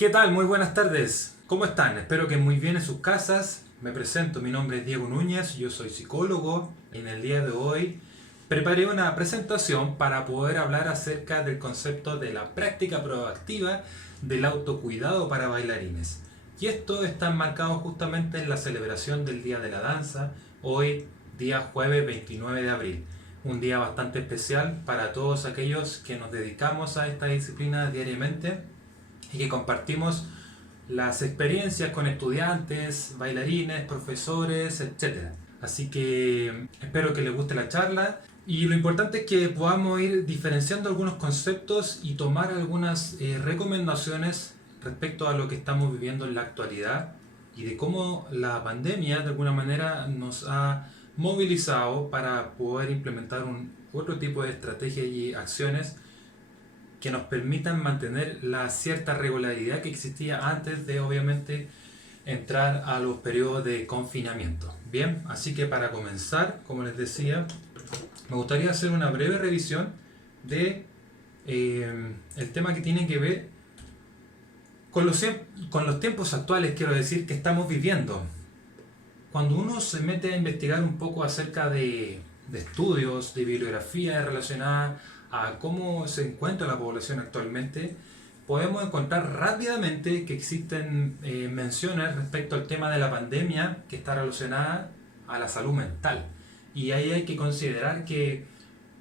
¿Qué tal? Muy buenas tardes. ¿Cómo están? Espero que muy bien en sus casas. Me presento, mi nombre es Diego Núñez, yo soy psicólogo. En el día de hoy preparé una presentación para poder hablar acerca del concepto de la práctica proactiva del autocuidado para bailarines. Y esto está enmarcado justamente en la celebración del Día de la Danza, hoy día jueves 29 de abril. Un día bastante especial para todos aquellos que nos dedicamos a esta disciplina diariamente y que compartimos las experiencias con estudiantes, bailarines, profesores, etcétera. Así que espero que les guste la charla y lo importante es que podamos ir diferenciando algunos conceptos y tomar algunas recomendaciones respecto a lo que estamos viviendo en la actualidad y de cómo la pandemia de alguna manera nos ha movilizado para poder implementar otro tipo de estrategias y acciones que nos permitan mantener la cierta regularidad que existía antes de obviamente entrar a los periodos de confinamiento. Bien, así que para comenzar, como les decía, me gustaría hacer una breve revisión de el tema que tiene que ver con los tiempos actuales, quiero decir, que estamos viviendo. Cuando uno se mete a investigar un poco acerca de estudios, de bibliografía relacionada a cómo se encuentra la población actualmente, podemos encontrar rápidamente que existen menciones respecto al tema de la pandemia que está relacionada a la salud mental. Y ahí hay que considerar que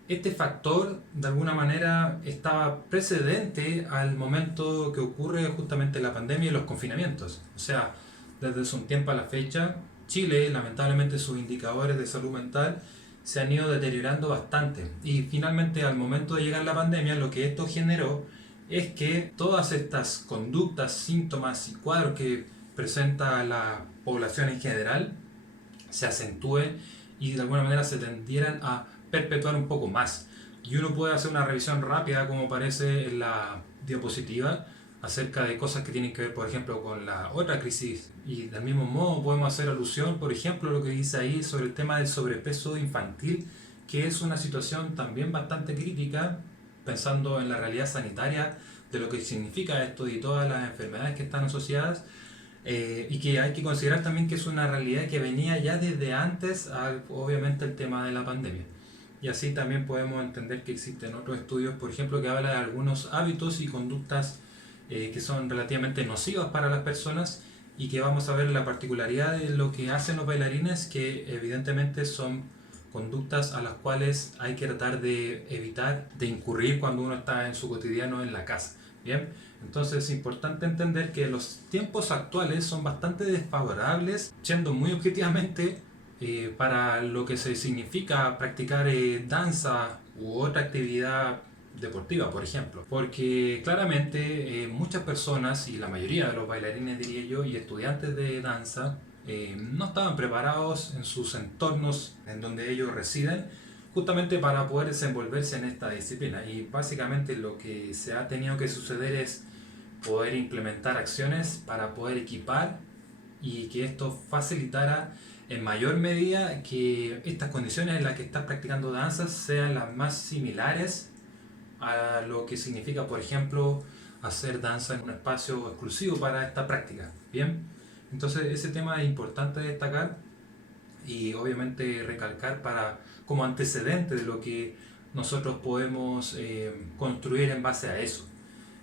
este factor de alguna manera estaba precedente al momento que ocurre justamente la pandemia y los confinamientos. O sea, desde hace un tiempo a la fecha, Chile, lamentablemente sus indicadores de salud mental se han ido deteriorando bastante. Y finalmente al momento de llegar la pandemia, lo que esto generó es que todas estas conductas, síntomas y cuadros que presenta la población en general se acentúen y de alguna manera se tendieran a perpetuar un poco más. Y uno puede hacer una revisión rápida, como aparece en la diapositiva, acerca de cosas que tienen que ver, por ejemplo, con la otra crisis. Y del mismo modo podemos hacer alusión, por ejemplo, a lo que dice ahí sobre el tema del sobrepeso infantil, que es una situación también bastante crítica, pensando en la realidad sanitaria de lo que significa esto y todas las enfermedades que están asociadas. Y que hay que considerar también que es una realidad que venía ya desde antes, obviamente, el tema de la pandemia. Y así también podemos entender que existen otros estudios, por ejemplo, que hablan de algunos hábitos y conductas que son relativamente nocivas para las personas y que vamos a ver la particularidad de lo que hacen los bailarines, que evidentemente son conductas a las cuales hay que tratar de evitar de incurrir cuando uno está en su cotidiano en la casa. Bien, entonces es importante entender que los tiempos actuales son bastante desfavorables, siendo muy objetivamente para lo que se significa practicar danza u otra actividad deportiva, por ejemplo, porque claramente muchas personas y la mayoría de los bailarines, diría yo, y estudiantes de danza no estaban preparados en sus entornos en donde ellos residen justamente para poder desenvolverse en esta disciplina. Y básicamente lo que se ha tenido que suceder es poder implementar acciones para poder equipar y que esto facilitara en mayor medida que estas condiciones en las que estás practicando danzas sean las más similares a lo que significa, por ejemplo, hacer danza en un espacio exclusivo para esta práctica. Bien, entonces ese tema es importante destacar y obviamente recalcar para como antecedente de lo que nosotros podemos construir en base a eso.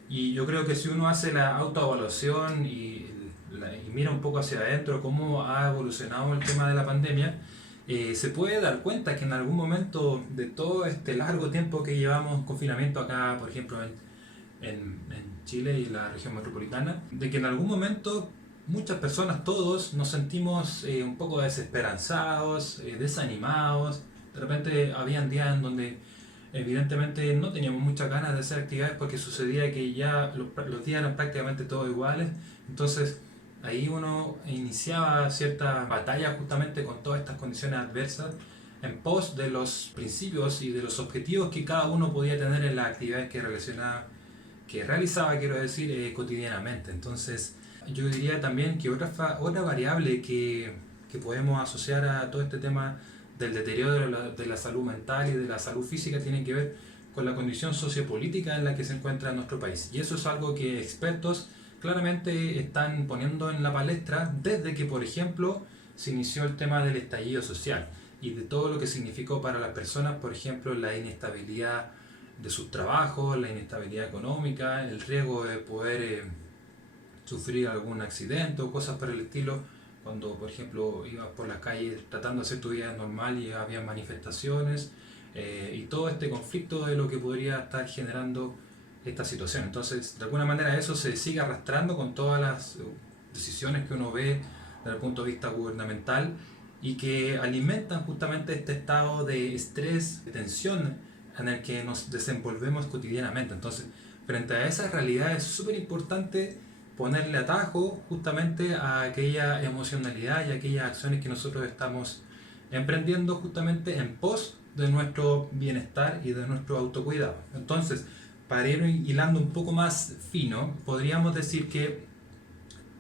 Y yo creo que si uno hace la autoevaluación y mira un poco hacia adentro cómo ha evolucionado el tema de la pandemia, se puede dar cuenta que en algún momento de todo este largo tiempo que llevamos confinamiento acá, por ejemplo, en Chile y la región metropolitana, de que en algún momento muchas personas, todos, nos sentimos un poco desesperanzados, desanimados. De repente habían días en donde evidentemente no teníamos muchas ganas de hacer actividades porque sucedía que ya los días eran prácticamente todos iguales. Entonces ahí uno iniciaba cierta batalla justamente con todas estas condiciones adversas en pos de los principios y de los objetivos que cada uno podía tener en las actividades que realizaba, quiero decir, cotidianamente. Entonces yo diría también que otra variable que podemos asociar a todo este tema del deterioro de la salud mental y de la salud física tiene que ver con la condición sociopolítica en la que se encuentra nuestro país. Y eso es algo que expertos claramente están poniendo en la palestra desde que, por ejemplo, se inició el tema del estallido social y de todo lo que significó para las personas, por ejemplo, la inestabilidad de sus trabajos, la inestabilidad económica, el riesgo de poder sufrir algún accidente o cosas por el estilo, cuando por ejemplo ibas por las calles tratando de hacer tu vida normal y había manifestaciones, y todo este conflicto de lo que podría estar generando esta situación. Entonces, de alguna manera eso se sigue arrastrando con todas las decisiones que uno ve desde el punto de vista gubernamental y que alimentan justamente este estado de estrés, de tensión en el que nos desenvolvemos cotidianamente. Entonces, frente a esa realidad es súper importante ponerle atajo justamente a aquella emocionalidad y a aquellas acciones que nosotros estamos emprendiendo justamente en pos de nuestro bienestar y de nuestro autocuidado. Entonces, para ir hilando un poco más fino, podríamos decir que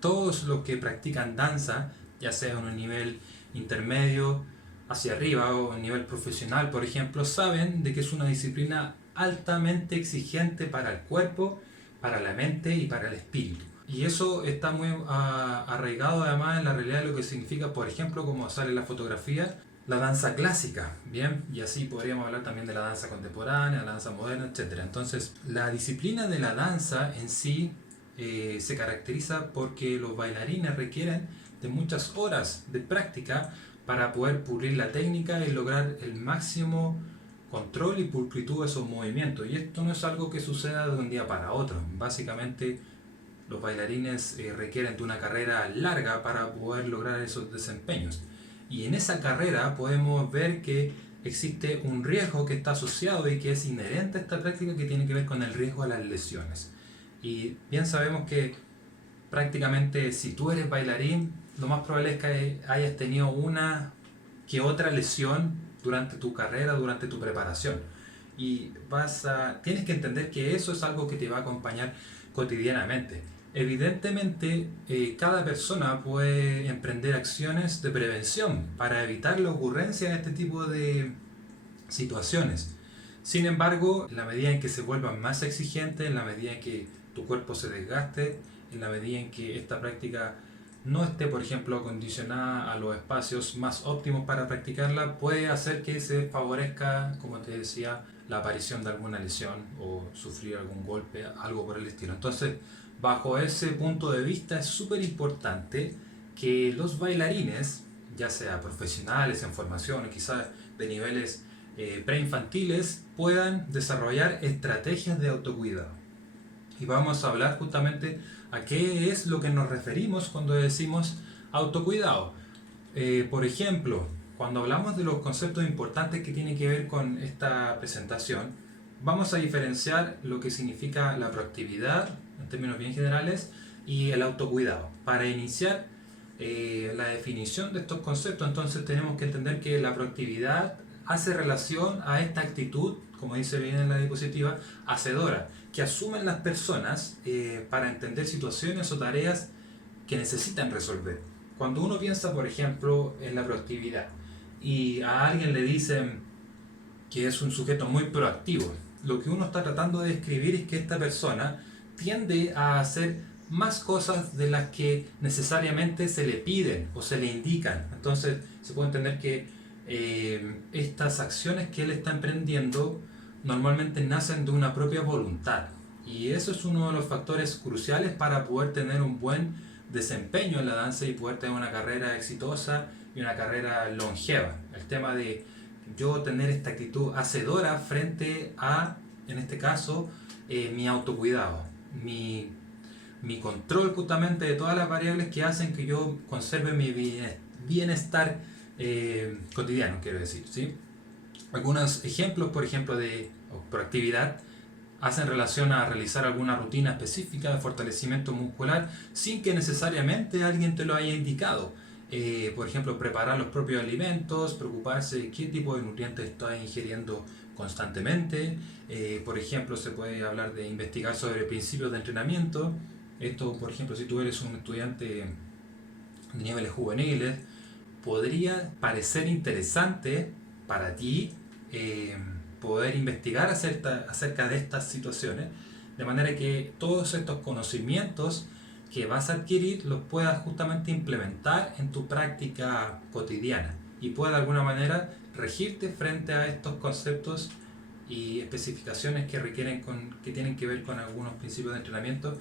todos los que practican danza, ya sea en un nivel intermedio, hacia arriba o a nivel profesional, por ejemplo, saben de que es una disciplina altamente exigente para el cuerpo, para la mente y para el espíritu. Y eso está muy arraigado además en la realidad de lo que significa, por ejemplo, como sale en la fotografía, la danza clásica, ¿bien? Y así podríamos hablar también de la danza contemporánea, la danza moderna, etc. Entonces, la disciplina de la danza en sí se caracteriza porque los bailarines requieren de muchas horas de práctica para poder pulir la técnica y lograr el máximo control y pulcritud de esos movimientos. Y esto no es algo que suceda de un día para otro. Básicamente, los bailarines requieren de una carrera larga para poder lograr esos desempeños. Y en esa carrera podemos ver que existe un riesgo que está asociado y que es inherente a esta práctica, que tiene que ver con el riesgo a las lesiones. Y bien sabemos que prácticamente si tú eres bailarín, lo más probable es que hayas tenido una que otra lesión durante tu carrera, durante tu preparación. Y tienes que entender que eso es algo que te va a acompañar cotidianamente. Evidentemente, cada persona puede emprender acciones de prevención para evitar la ocurrencia de este tipo de situaciones. Sin embargo, en la medida en que se vuelvan más exigentes, en la medida en que tu cuerpo se desgaste, en la medida en que esta práctica no esté, por ejemplo, acondicionada a los espacios más óptimos para practicarla, puede hacer que se favorezca, como te decía, la aparición de alguna lesión o sufrir algún golpe, algo por el estilo. Entonces, bajo ese punto de vista es súper importante que los bailarines, ya sea profesionales en formación o quizás de niveles preinfantiles, puedan desarrollar estrategias de autocuidado. Y vamos a hablar justamente a qué es lo que nos referimos cuando decimos autocuidado. Por ejemplo, cuando hablamos de los conceptos importantes que tienen que ver con esta presentación, vamos a diferenciar lo que significa la proactividad, en términos bien generales, y el autocuidado. Para iniciar la definición de estos conceptos, entonces tenemos que entender que la proactividad hace relación a esta actitud, como dice bien en la diapositiva, hacedora, que asumen las personas para entender situaciones o tareas que necesitan resolver. Cuando uno piensa, por ejemplo, en la proactividad y a alguien le dicen que es un sujeto muy proactivo, lo que uno está tratando de describir es que esta persona tiende a hacer más cosas de las que necesariamente se le piden o se le indican. Entonces se puede entender que estas acciones que él está emprendiendo normalmente nacen de una propia voluntad, y eso es uno de los factores cruciales para poder tener un buen desempeño en la danza y poder tener una carrera exitosa y una carrera longeva. El tema de yo tener esta actitud hacedora frente a, en este caso, mi autocuidado, mi control justamente de todas las variables que hacen que yo conserve mi bienestar cotidiano, quiero decir, ¿sí? Algunos ejemplos, por ejemplo, de proactividad hacen relación a realizar alguna rutina específica de fortalecimiento muscular sin que necesariamente alguien te lo haya indicado. Por ejemplo, preparar los propios alimentos, preocuparse de qué tipo de nutrientes estás ingiriendo constantemente. Por ejemplo, se puede hablar de investigar sobre principios de entrenamiento. Esto, por ejemplo, si tú eres un estudiante de niveles juveniles, podría parecer interesante para ti poder investigar acerca de estas situaciones, de manera que todos estos conocimientos que vas a adquirir los puedas justamente implementar en tu práctica cotidiana y puedas de alguna manera regirte frente a estos conceptos y especificaciones que que tienen que ver con algunos principios de entrenamiento,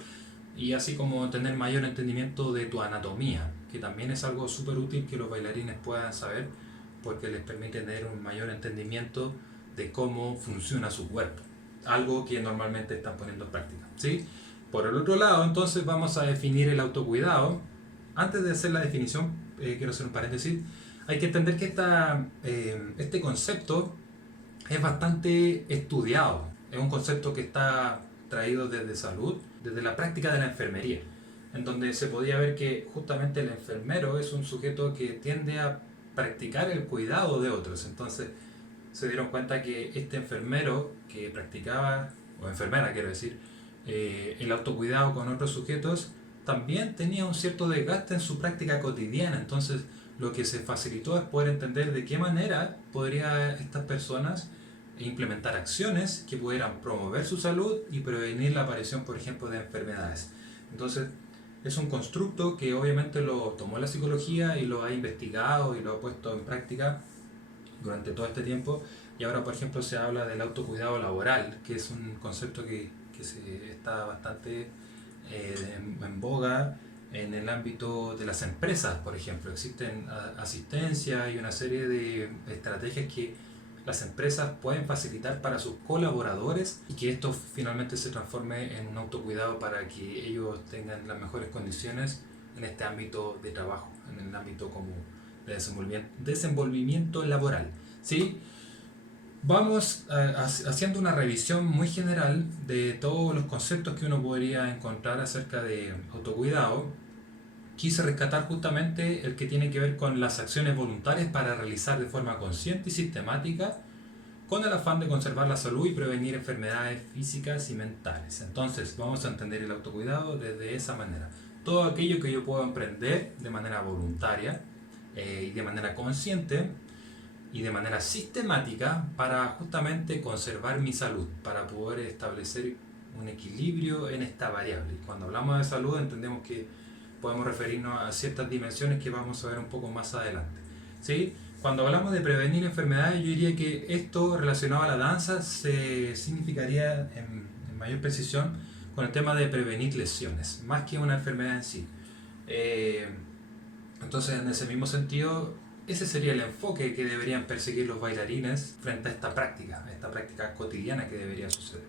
y así como tener mayor entendimiento de tu anatomía, que también es algo súper útil que los bailarines puedan saber, porque les permite tener un mayor entendimiento de cómo funciona su cuerpo, algo que normalmente están poniendo en práctica, ¿sí? Por el otro lado, entonces vamos a definir el autocuidado. Antes de hacer la definición, quiero hacer un paréntesis. Hay que entender que este concepto es bastante estudiado. Es un concepto que está traído desde salud, desde la práctica de la enfermería, en donde se podía ver que justamente el enfermero es un sujeto que tiende a practicar el cuidado de otros. Entonces se dieron cuenta que este enfermero que practicaba, o enfermera quiero decir, el autocuidado con otros sujetos, también tenía un cierto desgaste en su práctica cotidiana. Entonces lo que se facilitó es poder entender de qué manera podrían estas personas implementar acciones que pudieran promover su salud y prevenir la aparición, por ejemplo, de enfermedades. Entonces, es un constructo que obviamente lo tomó la psicología y lo ha investigado y lo ha puesto en práctica durante todo este tiempo, y ahora, por ejemplo, se habla del autocuidado laboral, que es un concepto que está bastante en boga en el ámbito de las empresas. Por ejemplo, existen asistencia y una serie de estrategias que las empresas pueden facilitar para sus colaboradores, y que esto finalmente se transforme en un autocuidado para que ellos tengan las mejores condiciones en este ámbito de trabajo, en el ámbito como de desenvolvimiento laboral, ¿sí? Vamos haciendo una revisión muy general de todos los conceptos que uno podría encontrar acerca de autocuidado. Quise rescatar justamente el que tiene que ver con las acciones voluntarias para realizar de forma consciente y sistemática, con el afán de conservar la salud y prevenir enfermedades físicas y mentales. Entonces vamos a entender el autocuidado desde esa manera. Todo aquello que yo puedo emprender de manera voluntaria y de manera consciente y de manera sistemática para justamente conservar mi salud, para poder establecer un equilibrio en esta variable. Y cuando hablamos de salud entendemos que podemos referirnos a ciertas dimensiones que vamos a ver un poco más adelante, ¿sí? Cuando hablamos de prevenir enfermedades, yo diría que esto relacionado a la danza se significaría en mayor precisión con el tema de prevenir lesiones, más que una enfermedad en sí. Entonces, en ese mismo sentido, ese sería el enfoque que deberían perseguir los bailarines frente a esta práctica cotidiana que debería suceder.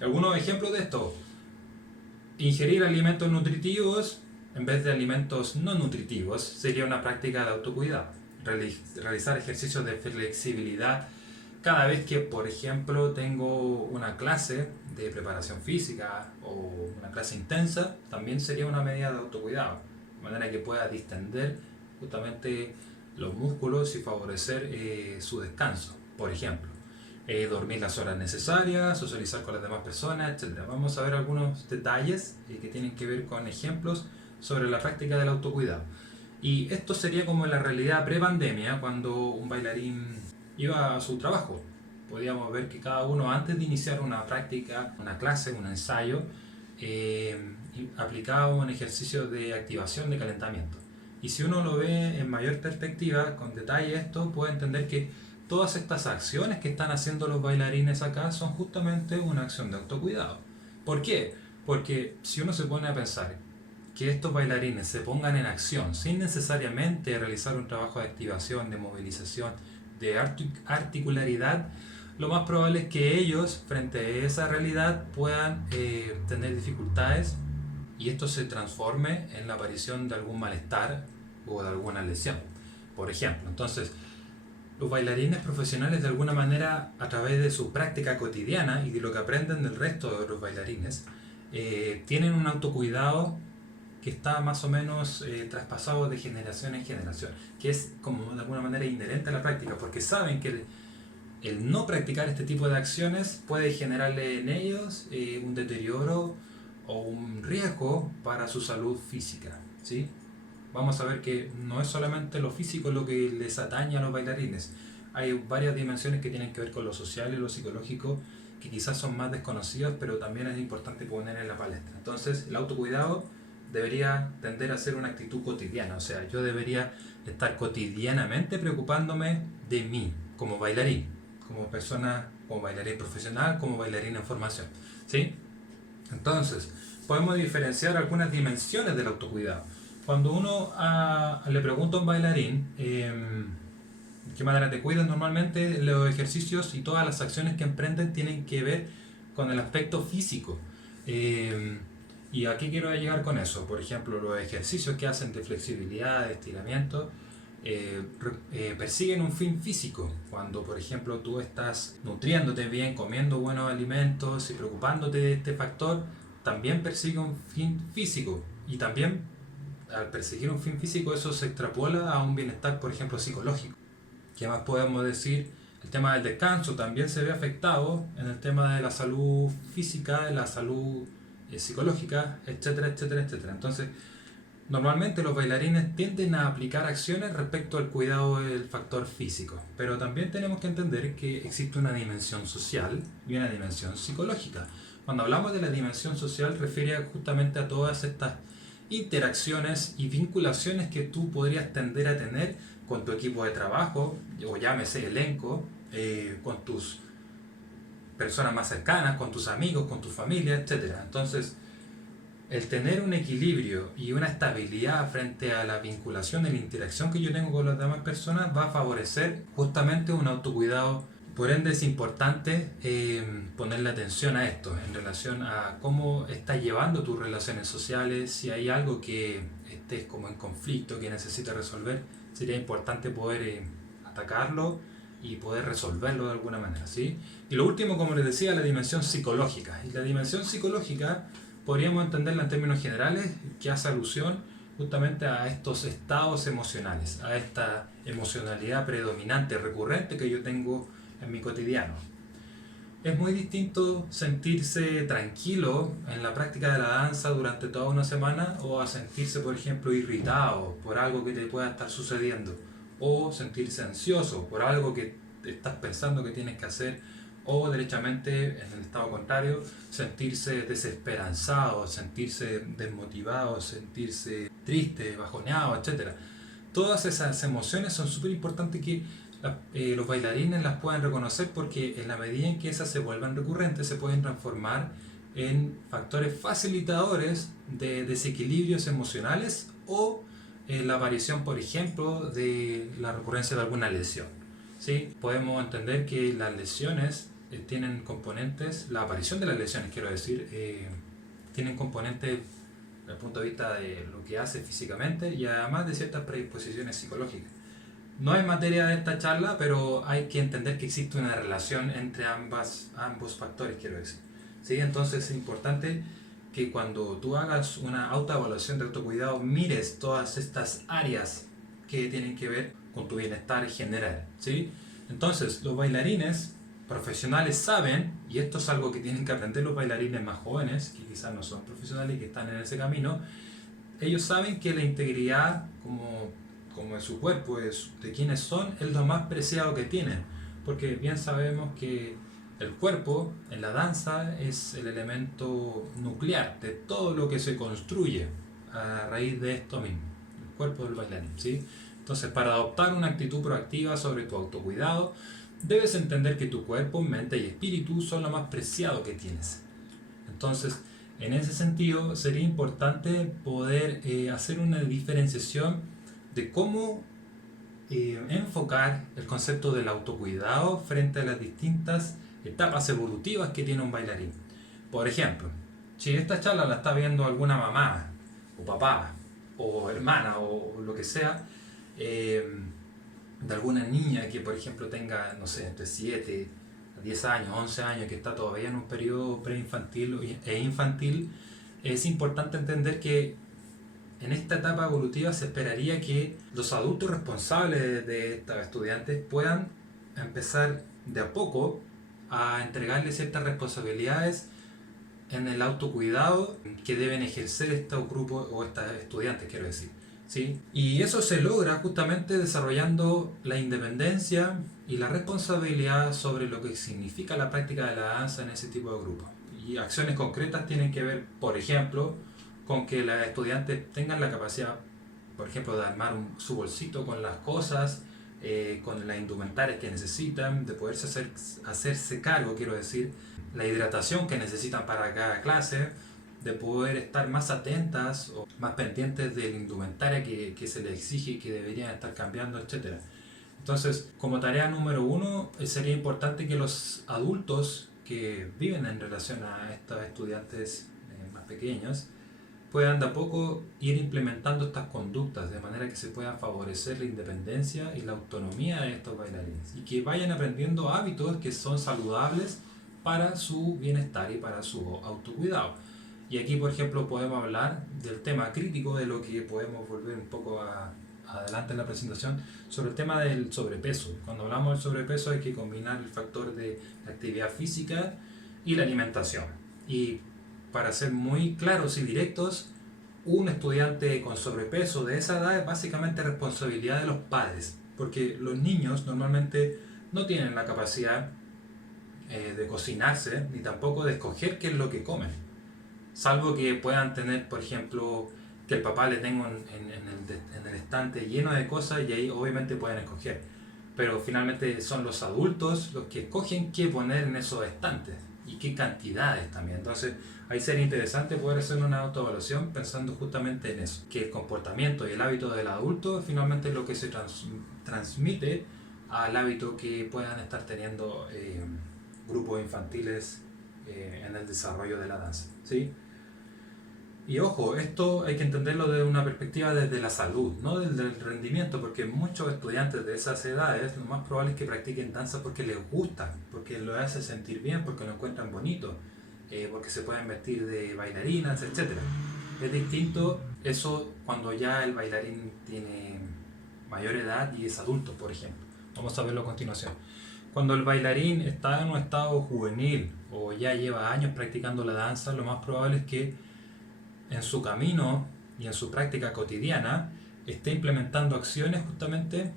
Algunos ejemplos de esto: ingerir alimentos nutritivos en vez de alimentos no nutritivos sería una práctica de autocuidado. Realizar ejercicios de flexibilidad cada vez que, por ejemplo, tengo una clase de preparación física o una clase intensa, también sería una medida de autocuidado, de manera que pueda distender justamente los músculos y favorecer su descanso, por ejemplo. Dormir las horas necesarias, socializar con las demás personas, etc. Vamos a ver algunos detalles que tienen que ver con ejemplos sobre la práctica del autocuidado. Y esto sería como la realidad pre-pandemia, cuando un bailarín iba a su trabajo. Podíamos ver que cada uno, antes de iniciar una práctica, una clase, un ensayo, aplicaba un ejercicio de activación, de calentamiento. Y si uno lo ve en mayor perspectiva, con detalle esto, puede entender que todas estas acciones que están haciendo los bailarines acá son justamente una acción de autocuidado. ¿Por qué? Porque si uno se pone a pensar que estos bailarines se pongan en acción sin necesariamente realizar un trabajo de activación, de movilización, de articularidad, lo más probable es que ellos, frente a esa realidad, puedan tener dificultades, y esto se transforme en la aparición de algún malestar o de alguna lesión, por ejemplo. Entonces, los bailarines profesionales, de alguna manera, a través de su práctica cotidiana y de lo que aprenden del resto de otros bailarines, tienen un autocuidado que está más o menos traspasado de generación en generación, que es como de alguna manera inherente a la práctica, porque saben que el no practicar este tipo de acciones puede generarle en ellos un deterioro o un riesgo para su salud física, ¿sí? Vamos a ver que no es solamente lo físico lo que les atañe a los bailarines. Hay varias dimensiones que tienen que ver con lo social y lo psicológico, que quizás son más desconocidas, pero también es importante poner en la palestra. Entonces, el autocuidado debería tender a ser una actitud cotidiana. O sea, yo debería estar cotidianamente preocupándome de mí como bailarín, como persona, como bailarín profesional, como bailarín en formación, ¿sí? Entonces, podemos diferenciar algunas dimensiones del autocuidado. Cuando uno le pregunta a un bailarín qué manera te cuidas, normalmente los ejercicios y todas las acciones que emprenden tienen que ver con el aspecto físico. ¿Y a qué quiero llegar con eso? Por ejemplo, los ejercicios que hacen de flexibilidad, de estiramiento, persiguen un fin físico. Cuando, por ejemplo, tú estás nutriéndote bien, comiendo buenos alimentos y preocupándote de este factor, también persigue un fin físico. Y también, al perseguir un fin físico, eso se extrapola a un bienestar, por ejemplo, psicológico. ¿Qué más podemos decir? El tema del descanso también se ve afectado en el tema de la salud física, de la salud psicológica, etcétera, etcétera, etcétera. Entonces, normalmente los bailarines tienden a aplicar acciones respecto al cuidado del factor físico, pero también tenemos que entender que existe una dimensión social y una dimensión psicológica. Cuando hablamos de la dimensión social, refiere justamente a todas estas interacciones y vinculaciones que tú podrías tender a tener con tu equipo de trabajo, o llámese elenco, con tus personas más cercanas, con tus amigos, con tu familia, etc. Entonces, el tener un equilibrio y una estabilidad frente a la vinculación y la interacción que yo tengo con las demás personas va a favorecer justamente un autocuidado. Por ende es importante ponerle atención a esto en relación a cómo estás llevando tus relaciones sociales, si hay algo que estés como en conflicto, que necesites resolver, sería importante poder atacarlo y poder resolverlo de alguna manera, ¿sí? Y lo último, como les decía, la dimensión psicológica. Y la dimensión psicológica podríamos entenderla en términos generales, que hace alusión justamente a estos estados emocionales, a esta emocionalidad predominante, recurrente que yo tengo en mi cotidiano. Es muy distinto sentirse tranquilo en la práctica de la danza durante toda una semana o a sentirse, por ejemplo, irritado por algo que te pueda estar sucediendo, o sentirse ansioso por algo que estás pensando que tienes que hacer, o derechamente, en el estado contrario, sentirse desesperanzado, sentirse desmotivado, sentirse triste, bajoneado, etc. Todas esas emociones son súper importantes que los bailarines las puedan reconocer, porque en la medida en que esas se vuelvan recurrentes se pueden transformar en factores facilitadores de desequilibrios emocionales o la aparición, por ejemplo, de la recurrencia de alguna lesión, ¿sí? Podemos entender que las lesiones tienen componentes, la aparición de las lesiones, quiero decir, tienen componentes desde el punto de vista de lo que hace físicamente y además de ciertas predisposiciones psicológicas. No es materia de esta charla, pero hay que entender que existe una relación entre ambos factores, quiero decir, ¿sí? Entonces es importante que cuando tú hagas una autoevaluación de autocuidado mires todas estas áreas que tienen que ver con tu bienestar general, ¿sí? Entonces los bailarines profesionales saben, y esto es algo que tienen que aprender los bailarines más jóvenes, que quizás no son profesionales y que están en ese camino, ellos saben que la integridad como de su cuerpo, de quienes son, es lo más preciado que tienen, porque bien sabemos que el cuerpo en la danza es el elemento nuclear de todo lo que se construye a raíz de esto mismo, el cuerpo del bailarín, ¿sí? Entonces, para adoptar una actitud proactiva sobre tu autocuidado, debes entender que tu cuerpo, mente y espíritu son lo más preciado que tienes. Entonces, en ese sentido, sería importante poder hacer una diferenciación de cómo enfocar el concepto del autocuidado frente a las distintas etapas evolutivas que tiene un bailarín. Por ejemplo, si esta charla la está viendo alguna mamá, o papá, o hermana, o lo que sea, de alguna niña que, por ejemplo, tenga, no sé, entre 7 a 10 años, 11 años, que está todavía en un periodo preinfantil e infantil, es importante entender que en esta etapa evolutiva se esperaría que los adultos responsables de estos estudiantes puedan empezar de a poco a entregarles ciertas responsabilidades en el autocuidado que deben ejercer estos grupos o estos estudiantes, quiero decir, ¿sí? Y eso se logra justamente desarrollando la independencia y la responsabilidad sobre lo que significa la práctica de la danza en ese tipo de grupos. Y acciones concretas tienen que ver, por ejemplo, con que los estudiantes tengan la capacidad, por ejemplo, de armar su bolsito con las cosas, con las indumentarias que necesitan, de poderse hacerse cargo, quiero decir, la hidratación que necesitan para cada clase, de poder estar más atentas o más pendientes de la indumentaria que se les exige y que deberían estar cambiando, etcétera. Entonces, como tarea número 1, sería importante que los adultos que viven en relación a estos estudiantes más pequeños puedan de a poco ir implementando estas conductas de manera que se pueda favorecer la independencia y la autonomía de estos bailarines y que vayan aprendiendo hábitos que son saludables para su bienestar y para su autocuidado. Y aquí, por ejemplo, podemos hablar del tema crítico, de lo que podemos volver un poco adelante en la presentación, sobre el tema del sobrepeso. Cuando hablamos del sobrepeso hay que combinar el factor de la actividad física y la alimentación. Y para ser muy claros y directos, un estudiante con sobrepeso de esa edad es básicamente responsabilidad de los padres, porque los niños normalmente no tienen la capacidad de cocinarse, ni tampoco de escoger qué es lo que comen. Salvo que puedan tener, por ejemplo, que el papá le tenga en el estante lleno de cosas y ahí obviamente pueden escoger. Pero finalmente son los adultos los que escogen qué poner en esos estantes y qué cantidades también. Entonces ahí sería interesante poder hacer una autoevaluación pensando justamente en eso. Que el comportamiento y el hábito del adulto finalmente es lo que se transmite al hábito que puedan estar teniendo grupos infantiles en el desarrollo de la danza, ¿sí? Y ojo, esto hay que entenderlo desde una perspectiva desde la salud, no desde el rendimiento, porque muchos estudiantes de esas edades lo más probable es que practiquen danza porque les gusta, porque lo hace sentir bien, porque lo encuentran bonito, porque se pueden vestir de bailarinas, etc. Es distinto eso cuando ya el bailarín tiene mayor edad y es adulto, por ejemplo. Vamos a verlo a continuación. Cuando el bailarín está en un estado juvenil o ya lleva años practicando la danza, lo más probable es que en su camino y en su práctica cotidiana esté implementando acciones justamente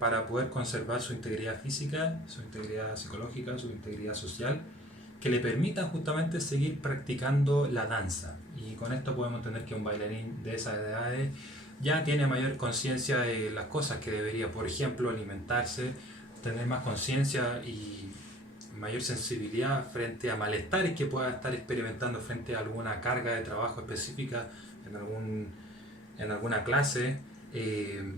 para poder conservar su integridad física, su integridad psicológica, su integridad social, que le permitan justamente seguir practicando la danza. Y con esto podemos entender que un bailarín de esas edades ya tiene mayor conciencia de las cosas que debería, por ejemplo, alimentarse, tener más conciencia y mayor sensibilidad frente a malestares que pueda estar experimentando frente a alguna carga de trabajo específica en alguna clase.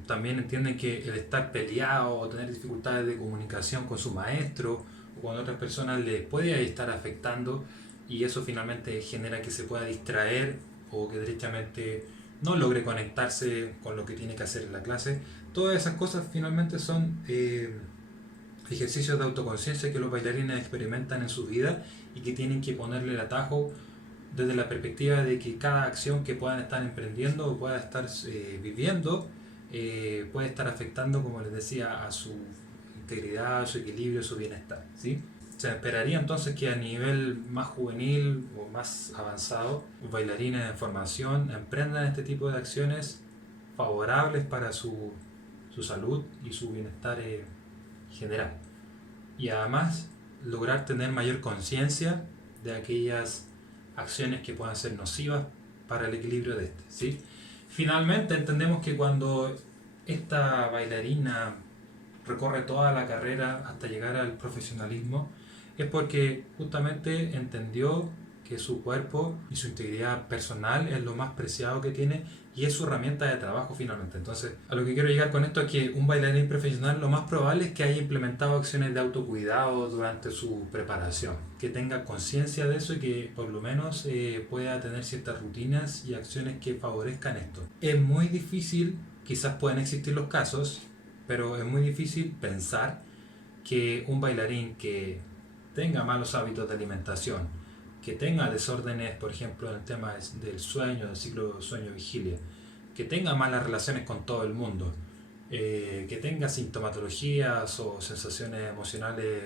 También entienden que el estar peleado o tener dificultades de comunicación con su maestro o con otras personas les puede estar afectando, y eso finalmente genera que se pueda distraer o que derechamente no logre conectarse con lo que tiene que hacer en la clase. Todas esas cosas finalmente son ejercicios de autoconciencia que los bailarines experimentan en su vida y que tienen que ponerle el atajo desde la perspectiva de que cada acción que puedan estar emprendiendo o puedan estar viviendo puede estar afectando, como les decía, a su integridad, a su equilibrio, a su bienestar, ¿sí? Se esperaría entonces que a nivel más juvenil o más avanzado, los bailarines en formación emprendan este tipo de acciones favorables para su salud y su bienestar general. Y además lograr tener mayor conciencia de aquellas acciones que puedan ser nocivas para el equilibrio de este, ¿sí? Finalmente entendemos que cuando esta bailarina recorre toda la carrera hasta llegar al profesionalismo es porque justamente entendió que su cuerpo y su integridad personal es lo más preciado que tiene y es su herramienta de trabajo finalmente. Entonces, a lo que quiero llegar con esto es que un bailarín profesional lo más probable es que haya implementado acciones de autocuidado durante su preparación, que tenga conciencia de eso y que por lo menos pueda tener ciertas rutinas y acciones que favorezcan esto. Es muy difícil, quizás pueden existir los casos, pero es muy difícil pensar que un bailarín que tenga malos hábitos de alimentación, que tenga desórdenes, por ejemplo, en el tema del sueño, del ciclo sueño-vigilia, que tenga malas relaciones con todo el mundo, que tenga sintomatologías o sensaciones emocionales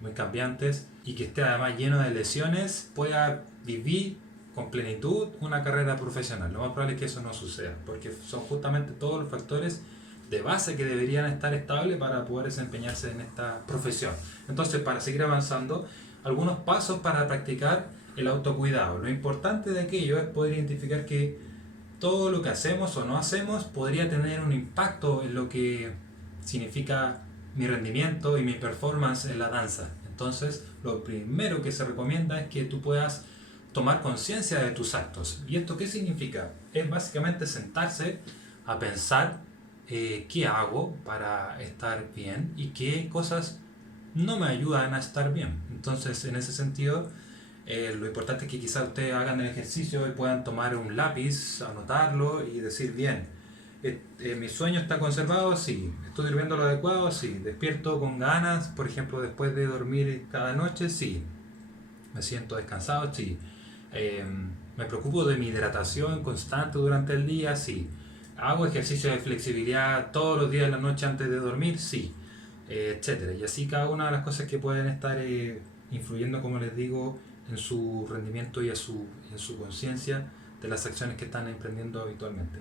muy cambiantes y que esté además lleno de lesiones, pueda vivir con plenitud una carrera profesional. Lo más probable es que eso no suceda, porque son justamente todos los factores de base que deberían estar estables para poder desempeñarse en esta profesión. Entonces, para seguir avanzando, algunos pasos para practicar el autocuidado. Lo importante de aquello es poder identificar que todo lo que hacemos o no hacemos podría tener un impacto en lo que significa mi rendimiento y mi performance en la danza. Entonces, lo primero que se recomienda es que tú puedas tomar conciencia de tus actos. ¿Y esto qué significa? Es básicamente sentarse a pensar qué hago para estar bien y qué cosas no me ayudan a estar bien. Entonces, en ese sentido, lo importante es que quizás ustedes hagan el ejercicio y puedan tomar un lápiz, anotarlo y decir, bien, mi sueño está conservado, sí, estoy durmiendo lo adecuado, sí, despierto con ganas, por ejemplo, después de dormir cada noche, sí, me siento descansado, sí, me preocupo de mi hidratación constante durante el día, sí, hago ejercicio de flexibilidad todos los días de la noche antes de dormir, sí, etcétera. Y así cada una de las cosas que pueden estar influyendo, como les digo, en su rendimiento y en su conciencia de las acciones que están emprendiendo habitualmente.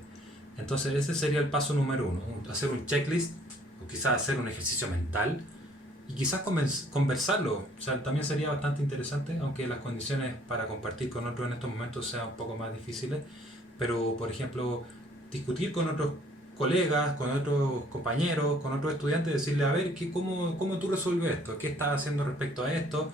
Entonces ese sería el paso número uno, hacer un checklist o quizás hacer un ejercicio mental y quizás conversarlo. O sea, también sería bastante interesante, aunque las condiciones para compartir con otros en estos momentos sean un poco más difíciles, pero por ejemplo discutir con otros colegas, con otros compañeros, con otros estudiantes, decirle, a ver, ¿cómo tú resuelves esto? ¿Qué estás haciendo respecto a esto?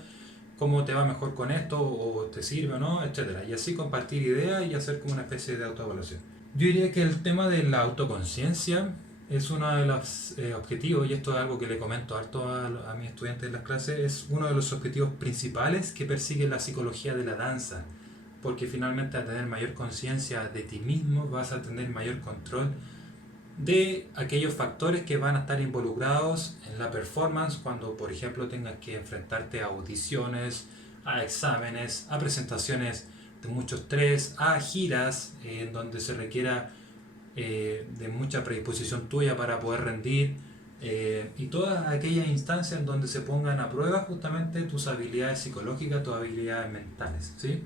¿Cómo te va mejor con esto? ¿O te sirve o no? Etcétera. Y así compartir ideas y hacer como una especie de autoevaluación. Yo diría que el tema de la autoconciencia es uno de los objetivos, y esto es algo que le comento harto a mis estudiantes de las clases, es uno de los objetivos principales que persigue la psicología de la danza, porque finalmente al tener mayor conciencia de ti mismo vas a tener mayor control de aquellos factores que van a estar involucrados en la performance cuando, por ejemplo, tengas que enfrentarte a audiciones, a exámenes, a presentaciones de mucho estrés, a giras en donde se requiera de mucha predisposición tuya para poder rendir y todas aquellas instancias en donde se pongan a prueba justamente tus habilidades psicológicas, tus habilidades mentales, ¿sí?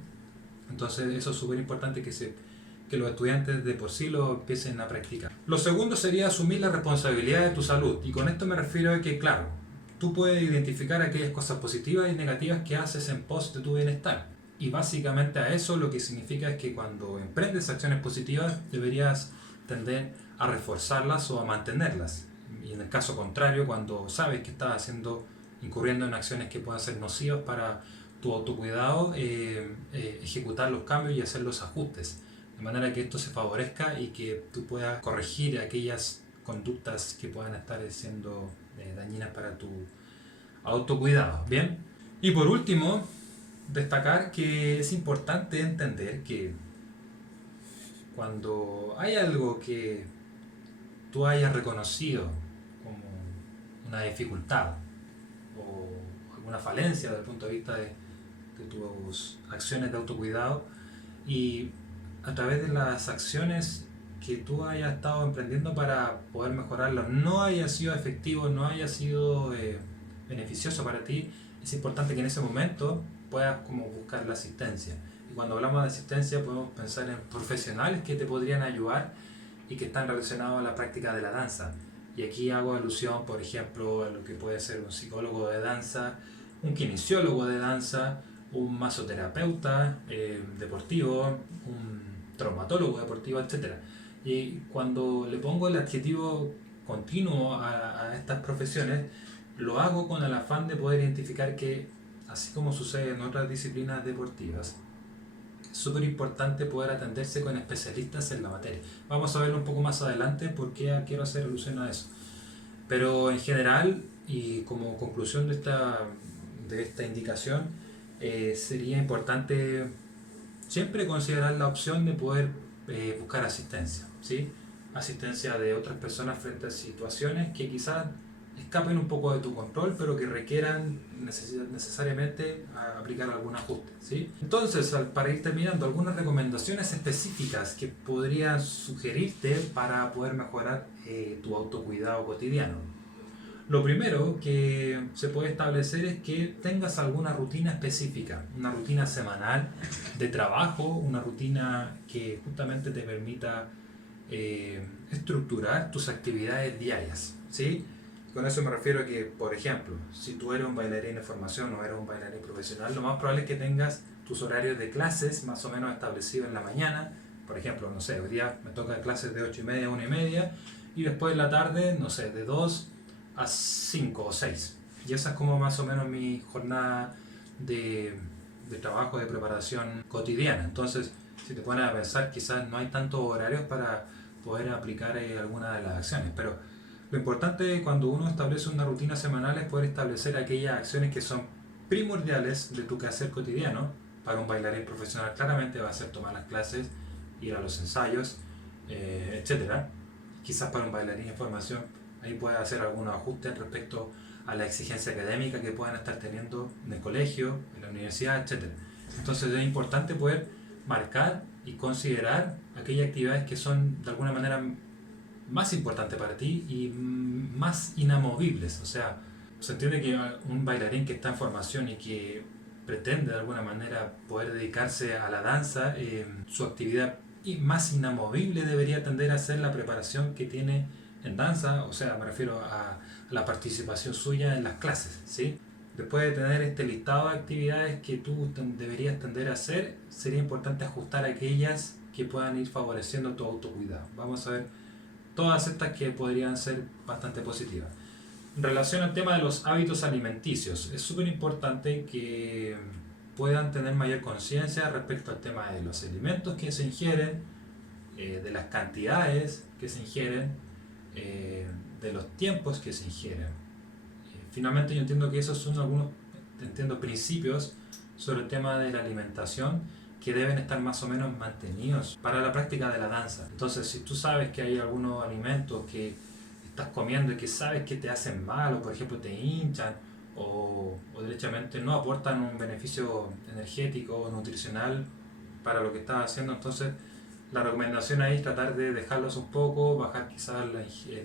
Entonces eso es súper importante que los estudiantes de por sí lo empiecen a practicar. Lo segundo sería asumir la responsabilidad de tu salud, y con esto me refiero a que, claro, tú puedes identificar aquellas cosas positivas y negativas que haces en pos de tu bienestar. Y básicamente a eso lo que significa es que cuando emprendes acciones positivas deberías tender a reforzarlas o a mantenerlas. Y en el caso contrario, cuando sabes que estás incurriendo en acciones que puedan ser nocivas para tu autocuidado, ejecutar los cambios y hacer los ajustes, de manera que esto se favorezca y que tú puedas corregir aquellas conductas que puedan estar siendo dañinas para tu autocuidado. Bien, y por último, destacar que es importante entender que cuando hay algo que tú hayas reconocido como una dificultad o alguna falencia desde el punto de vista de tus acciones de autocuidado, y a través de las acciones que tú hayas estado emprendiendo para poder mejorarlo no haya sido efectivo, no haya sido beneficioso para ti, es importante que en ese momento puedas como buscar la asistencia. Y cuando hablamos de asistencia podemos pensar en profesionales que te podrían ayudar y que están relacionados a la práctica de la danza. Y aquí hago alusión, por ejemplo, a lo que puede ser un psicólogo de danza, un kinesiólogo de danza, un masoterapeuta deportivo, un traumatólogo deportivo, etc. Y cuando le pongo el adjetivo continuo a estas profesiones, lo hago con el afán de poder identificar que, así como sucede en otras disciplinas deportivas, es súper importante poder atenderse con especialistas en la materia. Vamos a verlo un poco más adelante porque quiero hacer alusión a eso. Pero en general, y como conclusión de esta indicación, sería importante siempre considerar la opción de poder buscar asistencia, ¿sí? Asistencia de otras personas frente a situaciones que quizás escapen un poco de tu control, pero que requieran necesariamente aplicar algún ajuste, ¿sí? Entonces, para ir terminando, algunas recomendaciones específicas que podría sugerirte para poder mejorar tu autocuidado cotidiano. Lo primero que se puede establecer es que tengas alguna rutina específica, una rutina semanal de trabajo, una rutina que justamente te permita estructurar tus actividades diarias, ¿sí? Con eso me refiero a que, por ejemplo, si tú eres un bailarín de formación o eres un bailarín profesional, lo más probable es que tengas tus horarios de clases más o menos establecidos en la mañana. Por ejemplo, no sé, hoy día me toca clases de 8:30 a 1:30 y después en la tarde, no sé, de 2 a 5 o 6. Y esa es como más o menos mi jornada de trabajo, de preparación cotidiana. Entonces, si te pones a pensar, quizás no hay tantos horarios para poder aplicar alguna de las acciones, pero lo importante cuando uno establece una rutina semanal es poder establecer aquellas acciones que son primordiales de tu quehacer cotidiano. Para un bailarín profesional claramente va a ser tomar las clases, ir a los ensayos, etcétera. Quizás para un bailarín en formación ahí puede hacer algunos ajustes respecto a la exigencia académica que puedan estar teniendo en el colegio, en la universidad, etcétera. Entonces es importante poder marcar y considerar aquellas actividades que son de alguna manera más importantes para ti y más inamovibles. O sea, se entiende que un bailarín que está en formación y que pretende de alguna manera poder dedicarse a la danza, su actividad más inamovible debería tender a ser la preparación que tiene en danza, o sea, me refiero a la participación suya en las clases, ¿sí? Después de tener este listado de actividades que tú deberías tender a hacer, sería importante ajustar aquellas que puedan ir favoreciendo tu autocuidado. Vamos a ver todas estas que podrían ser bastante positivas. En relación al tema de los hábitos alimenticios, es súper importante que puedan tener mayor conciencia respecto al tema de los alimentos que se ingieren, de las cantidades que se ingieren, de los tiempos que se ingieren. Finalmente yo entiendo que esos son algunos principios sobre el tema de la alimentación que deben estar más o menos mantenidos para la práctica de la danza. Entonces, si tú sabes que hay algunos alimentos que estás comiendo y que sabes que te hacen mal, o por ejemplo te hinchan, o derechamente no aportan un beneficio energético o nutricional para lo que estás haciendo, entonces la recomendación ahí es tratar de dejarlos un poco, bajar quizás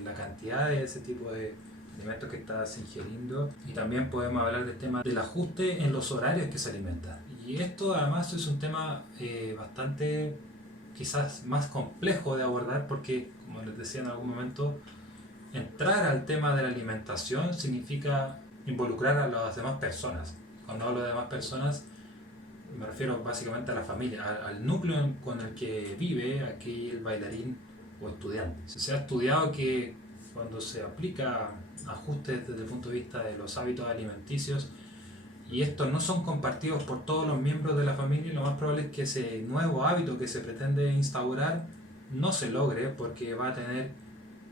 la cantidad de ese tipo de alimentos que estás ingiriendo. Y también podemos hablar del tema del ajuste en los horarios que se alimentan. Y esto además es un tema bastante quizás más complejo de abordar porque, como les decía en algún momento, entrar al tema de la alimentación significa involucrar a las demás personas. Cuando hablo de demás personas me refiero básicamente a la familia, al núcleo con el que vive aquí el bailarín o estudiante. Se ha estudiado que cuando se aplica ajustes desde el punto de vista de los hábitos alimenticios y estos no son compartidos por todos los miembros de la familia, lo más probable es que ese nuevo hábito que se pretende instaurar no se logre porque va a tener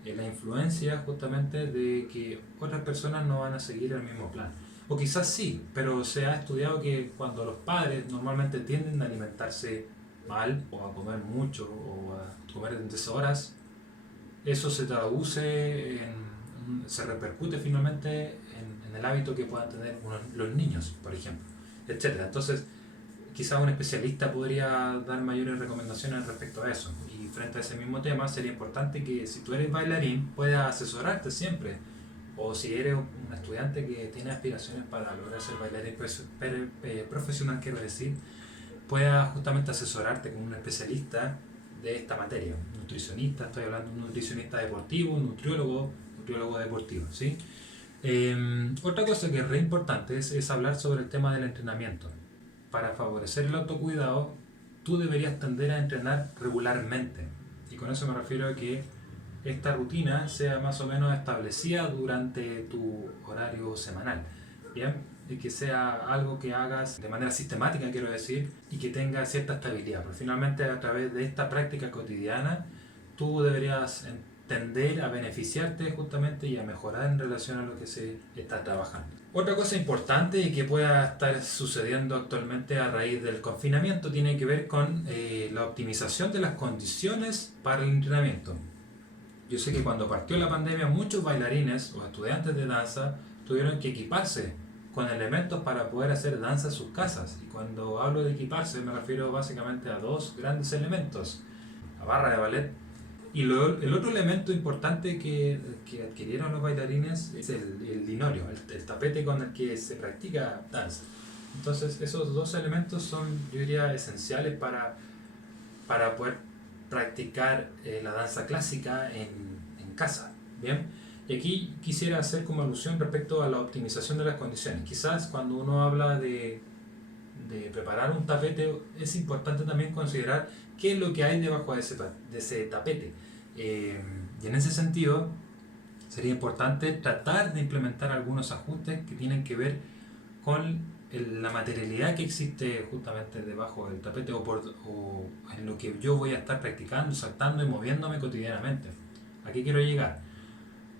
la influencia justamente de que otras personas no van a seguir el mismo plan. O quizás sí, pero se ha estudiado que cuando los padres normalmente tienden a alimentarse mal, o a comer mucho, o a comer en deshoras, eso se traduce se repercute finalmente en el hábito que puedan tener los niños, por ejemplo, etcétera. Entonces, quizás un especialista podría dar mayores recomendaciones respecto a eso. Y frente a ese mismo tema, sería importante que si tú eres bailarín, puedas asesorarte siempre. O si eres un estudiante que tiene aspiraciones para lograr ser bailarín profesional, quiero decir, puedas justamente asesorarte con un especialista de esta materia. Un nutricionista, estoy hablando de un nutricionista deportivo, un nutriólogo deportivo, ¿sí? Otra cosa que es re importante es hablar sobre el tema del entrenamiento. Para favorecer el autocuidado, tú deberías tender a entrenar regularmente. Y con eso me refiero a que esta rutina sea más o menos establecida durante tu horario semanal. Bien, y que sea algo que hagas de manera sistemática, quiero decir, y que tenga cierta estabilidad. Porque finalmente a través de esta práctica cotidiana, tú deberías tender a beneficiarte justamente y a mejorar en relación a lo que se está trabajando. Otra cosa importante y que pueda estar sucediendo actualmente a raíz del confinamiento tiene que ver con la optimización de las condiciones para el entrenamiento. Yo sé que cuando partió la pandemia muchos bailarines o estudiantes de danza tuvieron que equiparse con elementos para poder hacer danza en sus casas. Y cuando hablo de equiparse me refiero básicamente a dos grandes elementos: la barra de ballet y el otro elemento importante que adquirieron los bailarines es el linorio, el tapete con el que se practica danza. Entonces esos dos elementos son, yo diría, esenciales para poder practicar la danza clásica en casa. ¿Bien? Y aquí quisiera hacer como alusión respecto a la optimización de las condiciones. Quizás cuando uno habla de de preparar un tapete, es importante también considerar qué es lo que hay debajo de ese tapete. Y en ese sentido, sería importante tratar de implementar algunos ajustes que tienen que ver con la materialidad que existe justamente debajo del tapete o en lo que yo voy a estar practicando, saltando y moviéndome cotidianamente. ¿A qué quiero llegar?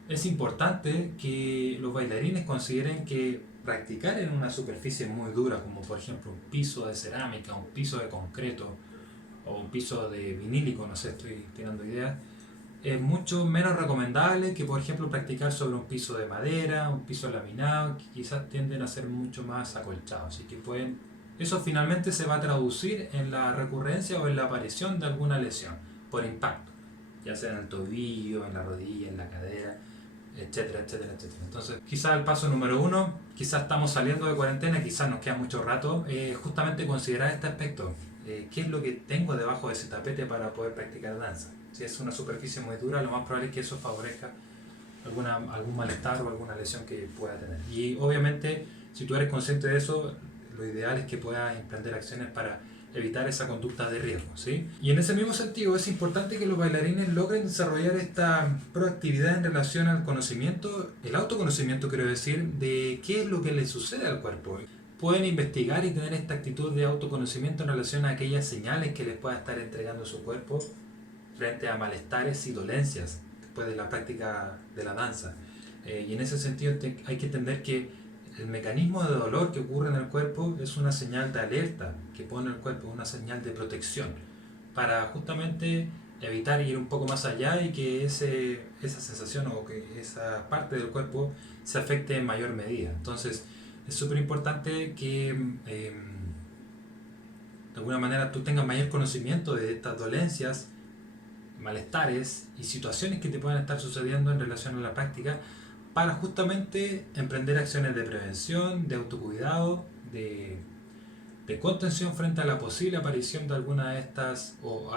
Es importante que los bailarines consideren que practicar en una superficie muy dura, como por ejemplo un piso de cerámica, un piso de concreto o un piso de vinílico, no sé, estoy tirando ideas, es mucho menos recomendable que por ejemplo practicar sobre un piso de madera, un piso laminado, que quizás tienden a ser mucho más acolchados y que pueden, eso finalmente se va a traducir en la recurrencia o en la aparición de alguna lesión por impacto, ya sea en el tobillo, en la rodilla, en la cadera, etcétera, etcétera, etcétera. Entonces, quizás el paso número uno, quizás estamos saliendo de cuarentena, quizás nos queda mucho rato, justamente considerar este aspecto. ¿Qué es lo que tengo debajo de ese tapete para poder practicar danza? Si es una superficie muy dura, lo más probable es que eso favorezca algún malestar o alguna lesión que pueda tener. Y obviamente, si tú eres consciente de eso, lo ideal es que puedas emprender acciones para evitar esa conducta de riesgo, ¿sí? Y en ese mismo sentido es importante que los bailarines logren desarrollar esta proactividad en relación al conocimiento, el autoconocimiento quiero decir, de qué es lo que le sucede al cuerpo. Pueden investigar y tener esta actitud de autoconocimiento en relación a aquellas señales que les pueda estar entregando su cuerpo frente a malestares y dolencias después de la práctica de la danza. Y en ese sentido hay que entender que el mecanismo de dolor que ocurre en el cuerpo es una señal de alerta que pone el cuerpo, una señal de protección, para justamente evitar ir un poco más allá y que esa sensación o que esa parte del cuerpo se afecte en mayor medida. Entonces, es súper importante que de alguna manera tú tengas mayor conocimiento de estas dolencias, malestares y situaciones que te puedan estar sucediendo en relación a la práctica, para justamente emprender acciones de prevención, de autocuidado, de contención frente a la posible aparición de alguna de estas, o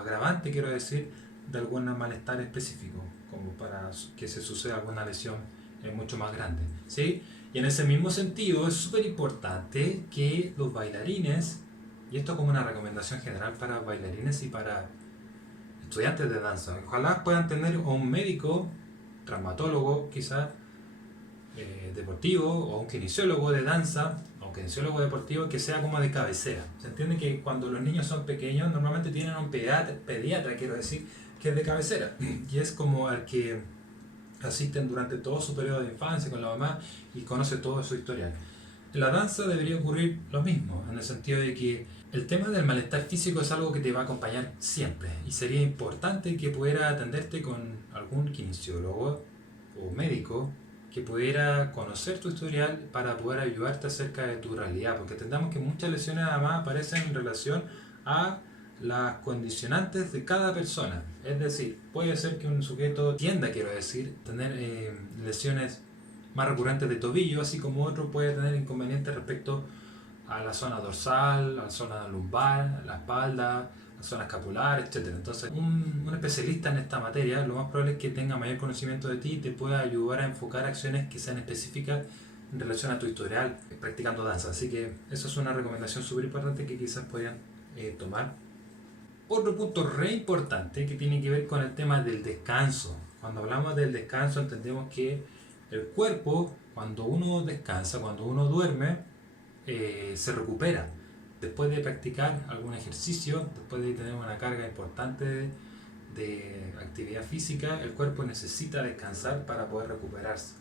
agravante quiero decir, de algún malestar específico, como para que se suceda alguna lesión mucho más grande, ¿sí? Y en ese mismo sentido es súper importante que los bailarines, y esto como una recomendación general para bailarines y para estudiantes de danza, ojalá puedan tener un médico, traumatólogo quizás, deportivo, o un kinesiólogo de danza, o un kinesiólogo deportivo que sea como de cabecera. Se entiende que cuando los niños son pequeños normalmente tienen un pediatra quiero decir, que es de cabecera, y es como al que asisten durante todo su periodo de infancia con la mamá y conoce todo su historial. En la danza debería ocurrir lo mismo, en el sentido de que el tema del malestar físico es algo que te va a acompañar siempre y sería importante que pudiera atenderte con algún kinesiólogo o médico que pudiera conocer tu historial para poder ayudarte acerca de tu realidad, porque entendamos que muchas lesiones además aparecen en relación a las condicionantes de cada persona. Es decir, puede ser que un sujeto tienda, quiero decir, tener lesiones más recurrentes de tobillo, así como otro puede tener inconvenientes respecto a la zona dorsal, a la zona lumbar, a la espalda, la zona escapular, etc. Entonces, un especialista en esta materia, lo más probable es que tenga mayor conocimiento de ti y te pueda ayudar a enfocar acciones que sean específicas en relación a tu historial practicando danza. Así que eso es una recomendación súper importante que quizás podrían tomar. Otro punto re importante que tiene que ver con el tema del descanso. Cuando hablamos del descanso entendemos que el cuerpo, cuando uno descansa, cuando uno duerme, se recupera. Después de practicar algún ejercicio, después de tener una carga importante de actividad física, el cuerpo necesita descansar para poder recuperarse,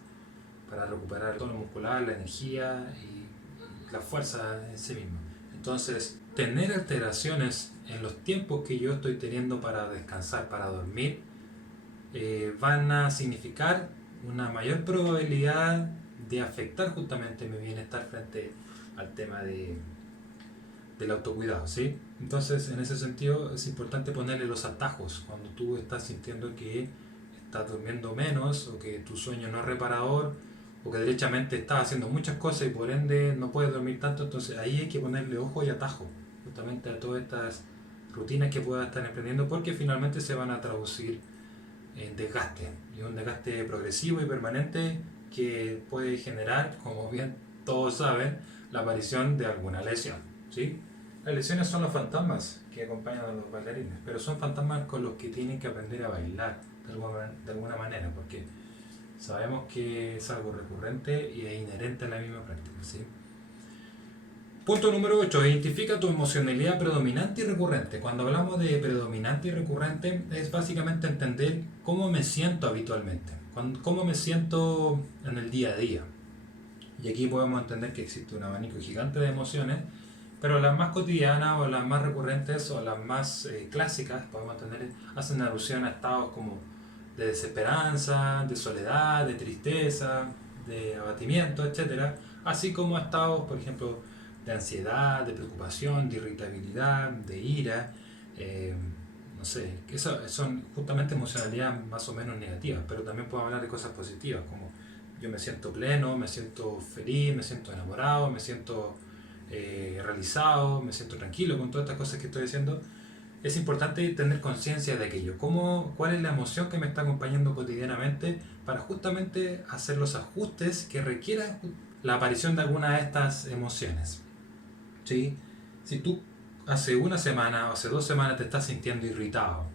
para recuperar todo lo muscular, la energía y la fuerza en sí mismo. Entonces, tener alteraciones en los tiempos que yo estoy teniendo para descansar, para dormir, van a significar una mayor probabilidad de afectar justamente mi bienestar frente al tema del autocuidado, ¿sí? Entonces, en ese sentido, es importante ponerle los atajos cuando tú estás sintiendo que estás durmiendo menos o que tu sueño no es reparador o que derechamente estás haciendo muchas cosas y por ende no puedes dormir tanto. Entonces ahí hay que ponerle ojo y atajo justamente a todas estas rutinas que puedas estar emprendiendo, porque finalmente se van a traducir en desgaste, y un desgaste progresivo y permanente que puede generar, como bien todos saben, la aparición de alguna lesión, ¿sí? Las lesiones son los fantasmas que acompañan a los bailarines, pero son fantasmas con los que tienen que aprender a bailar de alguna manera, porque sabemos que es algo recurrente y es inherente a la misma práctica, ¿sí? Punto número 8. Identifica tu emocionalidad predominante y recurrente. Cuando hablamos de predominante y recurrente es básicamente entender cómo me siento habitualmente, cómo me siento en el día a día. Y aquí podemos entender que existe un abanico gigante de emociones, pero las más cotidianas o las más recurrentes o las más clásicas, podemos entender, hacen alusión a estados como de desesperanza, de soledad, de tristeza, de abatimiento, etcétera, así como a estados, por ejemplo, de ansiedad, de preocupación, de irritabilidad, de ira, no sé, que eso son justamente emocionalidades más o menos negativas, pero también podemos hablar de cosas positivas, como yo me siento pleno, me siento feliz, me siento enamorado, me siento realizado, me siento tranquilo con todas estas cosas que estoy diciendo. Es importante tener conciencia de aquello, cuál es la emoción que me está acompañando cotidianamente para justamente hacer los ajustes que requieran la aparición de alguna de estas emociones. ¿Sí? Si tú hace una semana o hace 2 semanas te estás sintiendo irritado,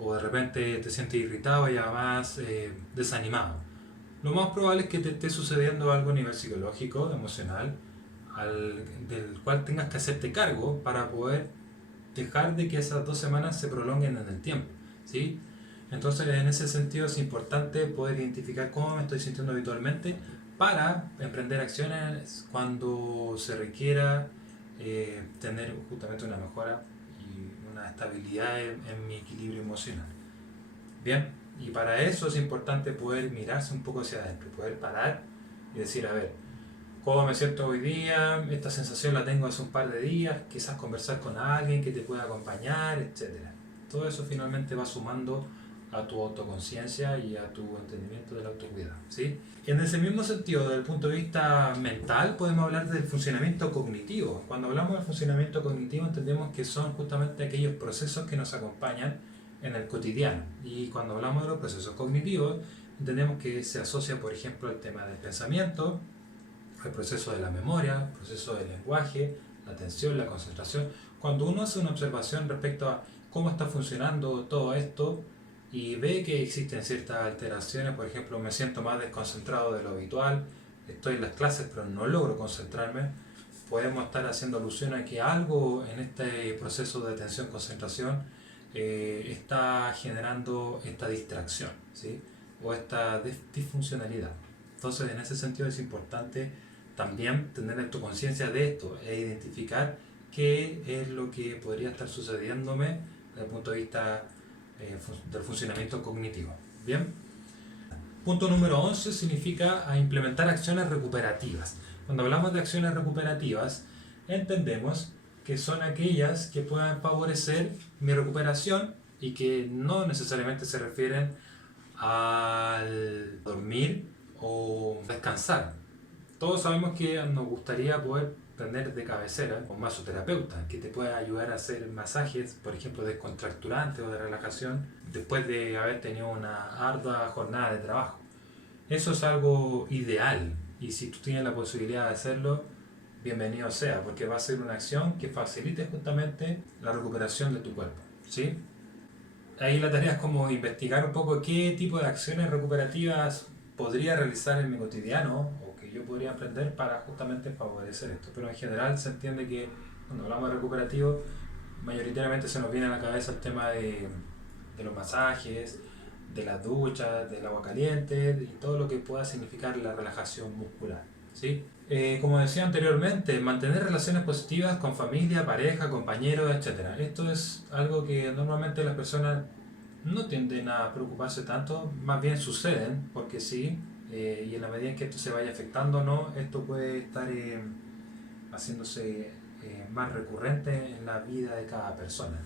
o de repente te sientes irritado y además desanimado, lo más probable es que te esté sucediendo algo a nivel psicológico, emocional, del cual tengas que hacerte cargo para poder dejar de que esas 2 semanas se prolonguen en el tiempo, ¿sí? Entonces, en ese sentido es importante poder identificar cómo me estoy sintiendo habitualmente para emprender acciones cuando se requiera tener justamente una mejora y una estabilidad en mi equilibrio emocional. Bien, y para eso es importante poder mirarse un poco hacia adentro, poder parar y decir, a ver, ¿cómo me siento hoy día? Esta sensación la tengo hace un par de días, quizás conversar con alguien que te pueda acompañar, etcétera. Todo eso finalmente va sumando a tu autoconciencia y a tu entendimiento del autocuidado, ¿sí? En ese mismo sentido, desde el punto de vista mental, podemos hablar del funcionamiento cognitivo. Cuando hablamos del funcionamiento cognitivo entendemos que son justamente aquellos procesos que nos acompañan en el cotidiano. Y cuando hablamos de los procesos cognitivos, entendemos que se asocia, por ejemplo, al tema del pensamiento, el proceso de la memoria, el proceso del lenguaje, la atención, la concentración. Cuando uno hace una observación respecto a cómo está funcionando todo esto y ve que existen ciertas alteraciones, por ejemplo, me siento más desconcentrado de lo habitual, estoy en las clases pero no logro concentrarme, podemos estar haciendo alusión a que algo en este proceso de atención-concentración está generando esta distracción, ¿sí? O esta disfuncionalidad. Entonces, en ese sentido es importante también tener en tu conciencia de esto e identificar qué es lo que podría estar sucediéndome desde el punto de vista del funcionamiento cognitivo. Bien. Punto número 11 significa a implementar acciones recuperativas. Cuando hablamos de acciones recuperativas, entendemos que son aquellas que puedan favorecer mi recuperación y que no necesariamente se refieren al dormir o descansar. Todos sabemos que nos gustaría poder tener de cabecera un masoterapeuta que te pueda ayudar a hacer masajes, por ejemplo, descontracturantes o de relajación después de haber tenido una ardua jornada de trabajo. Eso es algo ideal y si tú tienes la posibilidad de hacerlo, bienvenido sea, porque va a ser una acción que facilite justamente la recuperación de tu cuerpo, ¿sí? Ahí la tarea es como investigar un poco qué tipo de acciones recuperativas podría realizar en mi cotidiano o que yo podría emprender para justamente favorecer esto. Pero en general se entiende que cuando hablamos de recuperativo, mayoritariamente se nos viene a la cabeza el tema de los masajes, de las duchas, del agua caliente y todo lo que pueda significar la relajación muscular, ¿sí? Como decía anteriormente, mantener relaciones positivas con familia, pareja, compañeros, etc. Esto es algo que normalmente las personas no tienden a preocuparse tanto, más bien suceden, porque sí, y en la medida en que esto se vaya afectando o no, esto puede estar haciéndose más recurrente en la vida de cada persona.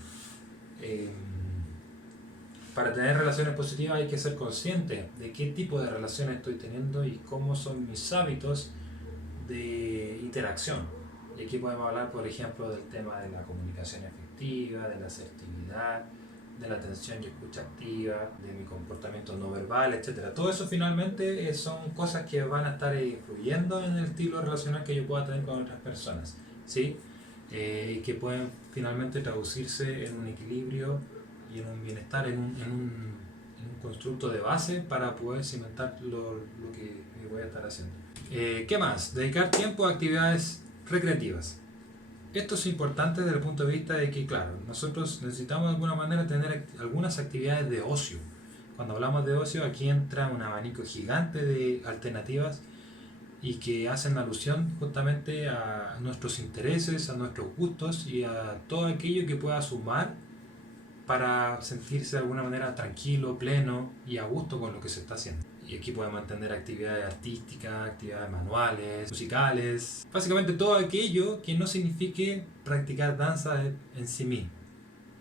Para tener relaciones positivas hay que ser consciente de qué tipo de relaciones estoy teniendo y cómo son mis hábitos de interacción. Y aquí podemos hablar, por ejemplo, del tema de la comunicación efectiva, de la asertividad, de la atención y escucha activa, de mi comportamiento no verbal, etcétera. Todo eso finalmente son cosas que van a estar influyendo en el estilo relacional que yo pueda tener con otras personas, ¿sí? Que pueden finalmente traducirse en un equilibrio y en un bienestar, en un constructo de base para poder cimentar lo que voy a estar haciendo. ¿Qué más? Dedicar tiempo a actividades recreativas. Esto es importante desde el punto de vista de que, claro, nosotros necesitamos de alguna manera tener algunas actividades de ocio. Cuando hablamos de ocio, aquí entra un abanico gigante de alternativas y que hacen alusión justamente a nuestros intereses, a nuestros gustos y a todo aquello que pueda sumar para sentirse de alguna manera tranquilo, pleno y a gusto con lo que se está haciendo. Y aquí podemos mantener actividades artísticas, actividades manuales, musicales, básicamente todo aquello que no signifique practicar danza en sí mismo.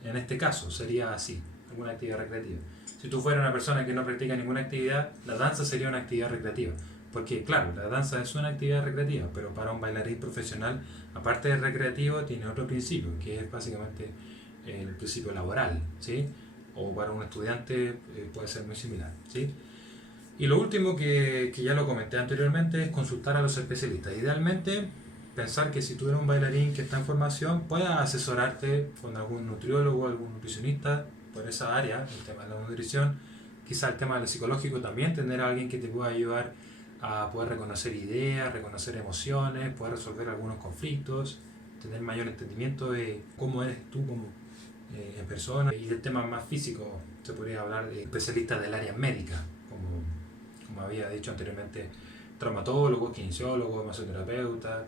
En este caso sería así, alguna actividad recreativa. Si tú fueras una persona que no practica ninguna actividad, la danza sería una actividad recreativa. Porque claro, la danza es una actividad recreativa, pero para un bailarín profesional, aparte de recreativo, tiene otro principio, que es básicamente el principio laboral, ¿sí? O para un estudiante puede ser muy similar, ¿sí? Y lo último que ya lo comenté anteriormente es consultar a los especialistas. Idealmente, pensar que si tú eres un bailarín que está en formación, puedas asesorarte con algún nutriólogo, algún nutricionista por esa área, el tema de la nutrición, quizá el tema de lo psicológico también, tener a alguien que te pueda ayudar a poder reconocer ideas, reconocer emociones, poder resolver algunos conflictos, tener mayor entendimiento de cómo eres tú como en persona. Y del tema más físico, se podría hablar de especialistas del área médica, como había dicho anteriormente, traumatólogos, kinesiólogos, masoterapeutas,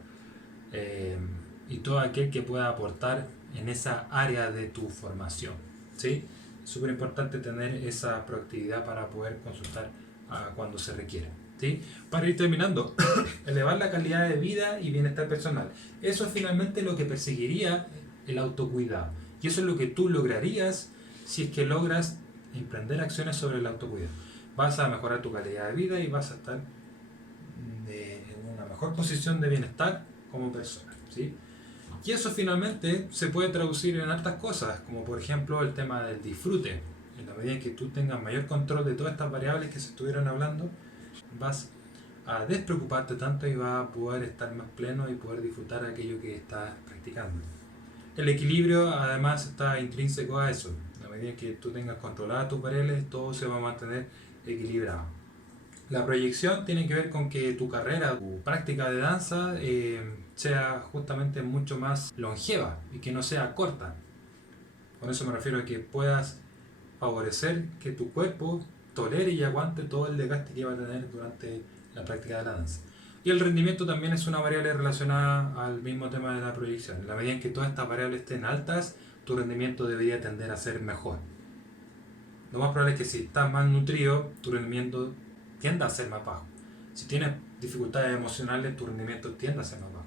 y todo aquel que pueda aportar en esa área de tu formación, ¿sí? Súper importante tener esa proactividad para poder consultar cuando se requiera, ¿sí? Para ir terminando, elevar la calidad de vida y bienestar personal. Eso es finalmente lo que perseguiría el autocuidado. Y eso es lo que tú lograrías si es que logras emprender acciones sobre el autocuidado. Vas a mejorar tu calidad de vida y vas a estar en una mejor posición de bienestar como persona, ¿sí? Y eso finalmente se puede traducir en hartas cosas, como por ejemplo el tema del disfrute. En la medida en que tú tengas mayor control de todas estas variables que se estuvieron hablando, vas a despreocuparte tanto y vas a poder estar más pleno y poder disfrutar aquello que estás practicando. El equilibrio además está intrínseco a eso. En la medida en que tú tengas controladas tus variables, todo se va a mantener equilibrado. La proyección tiene que ver con que tu carrera, tu práctica de danza sea justamente mucho más longeva y que no sea corta. Con eso me refiero a que puedas favorecer que tu cuerpo tolere y aguante todo el desgaste que va a tener durante la práctica de la danza. Y el rendimiento también es una variable relacionada al mismo tema de la proyección. En la medida en que todas estas variables estén altas, tu rendimiento debería tender a ser mejor. Lo más probable es que si estás mal nutrido, tu rendimiento tienda a ser más bajo. Si tienes dificultades emocionales, tu rendimiento tiende a ser más bajo.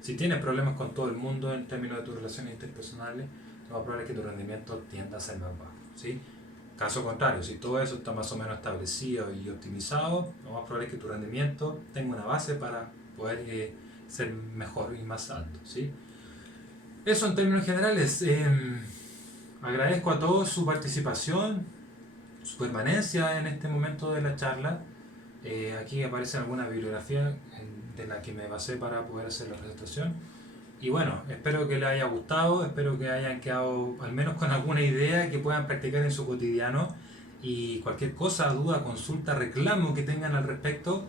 Si tienes problemas con todo el mundo en términos de tus relaciones interpersonales, lo más probable es que tu rendimiento tienda a ser más bajo, ¿sí? Caso contrario, si todo eso está más o menos establecido y optimizado, lo más probable es que tu rendimiento tenga una base para poder ser mejor y más alto, ¿sí? Eso en términos generales. Agradezco a todos su participación, su permanencia en este momento de la charla. Aquí aparece alguna bibliografía de la que me basé para poder hacer la presentación. Y bueno, espero que les haya gustado, espero que hayan quedado al menos con alguna idea que puedan practicar en su cotidiano. Y cualquier cosa, duda, consulta, reclamo que tengan al respecto,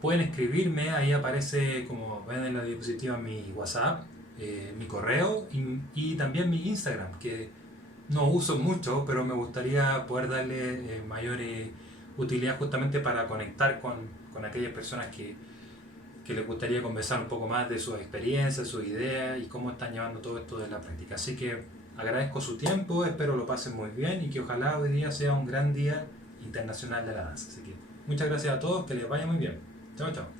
pueden escribirme. Ahí aparece, como ven en la diapositiva, mi WhatsApp, mi correo y también mi Instagram, que no uso mucho, pero me gustaría poder darle mayor utilidad justamente para conectar con aquellas personas que les gustaría conversar un poco más de sus experiencias, sus ideas y cómo están llevando todo esto de la práctica. Así que agradezco su tiempo, espero lo pasen muy bien y que ojalá hoy día sea un gran día internacional de la danza. Así que muchas gracias a todos, que les vaya muy bien. Chao, chao.